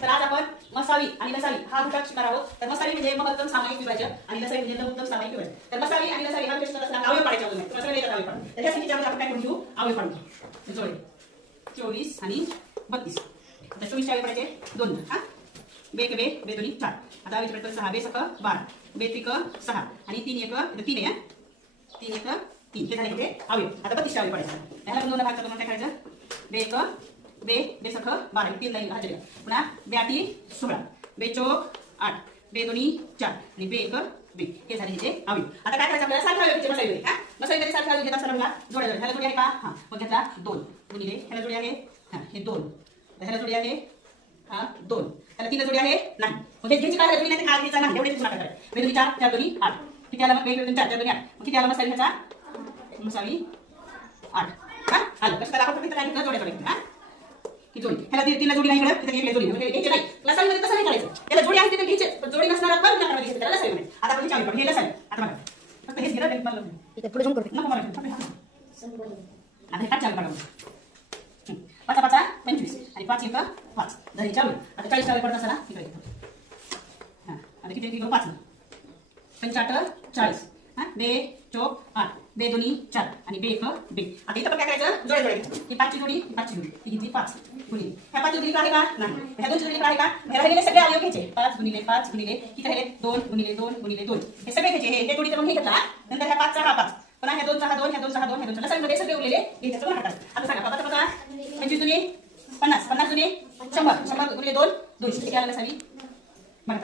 तर आज आपण मसावी आणि लसावी हा घटक शिकणार आहोत. तर मसावी म्हणजे महत्तम सामायिक विभाज्य आणि लसावी म्हणजे लघुत्तम सामायिक विभाज्य. तर मसावी आणि लसावी हा घटक शिकत असताना अवयव पाडायचे अवयव तुम्हाला सगळे येतात अवयव पाडा. तर ह्यासाठी आपण काय करून घेऊ अवयव पाडून घेऊ. जोडे 24 आणि 32. आता 24 अवयव पाडायचे दोन हा बे के बे बे दोन्ही 4. आता अवयव पडतो 6 बे सक 12 बे त्रिक 6 आणि 3 1 3 आहे 3 1 3 हे झाले ते अवयव. आता 32 अवयव पाडायचे. त्याला दोन भाग करून काय करायचं बे 1 बे बे सख 12 तीन लाईन भाजले. पुन्हा बे 8 16 बे चौक 8 बे दोन्ही 4 आणि बे 1 बे हे झाले हे अवयव. आता काय करायचं आपल्याला सारखा अवयव मसावी हा मसावीमध्ये सारखा अवयव घेत असताना बघा जोड्या ह्याला जोडी आहे का हा मग घेतला 2 गुणिले ह्याला जोडी आहे हा हे 2 ह्याला जोडी आहे हा 2 ह्याला 3 जोडी आहे नाही मग घ्यायची काय जोडी नाही हा घ्यायचा नाही एवढे तुला काय करायचं बे दोन्ही 4 4 दोन्ही 8 किती आला मग बे दोन्ही 4 4 दोन्ही 8 मग किती आला मसावी ह्याचा मसावी 8 हा आलं कसं काय आपण फक्त काय जोड्या जोड्या हा की जोडी ह्याला तीन जोडी नाही मिळत तिथे एक जोडी म्हणजे घ्यायची नाही लसावीमध्ये तसं नाही करायचं त्याला जोडी आहे तिथे घ्यायचे पण जोडी नसणार पण नका घ्यायचं त्याला लसावी म्हणे. आता आपण चावी पण हे लसावी आता बघा फक्त हेच गेलं मला इथे पुढे झूम करते नको मला आता हे पाच चावी काढा 5 5 25 आणि 5 1 5 धरी चावी आता 40 चावी पडत असताना इकडे हा आता किती किलो 5 पंचाहत्तर 40 हा बे चौक 8 बे दोन्ही 4 आणि बे 1 बे. आता इथं पण काय करायचं जोड्या जोड्या ही 5ची जोडी ही 5ची जोडी ही घेतली 5 गुणिले ह्या 5 जोडी आहे का नाही ह्या 2 जोडी आहे का ह्या राहिलेले सगळे अवयव घ्यायचे 5 गुणिले किती राहिले 2 गुणिले 2 हे सगळे घ्यायचे हे जोडी तर मग हे घेतला नंतर ह्या 5चा हा 5 पुन्हा ह्या 2चा हा 2 ह्या 2चा हा 2 ह्या 2चा लसावीमध्ये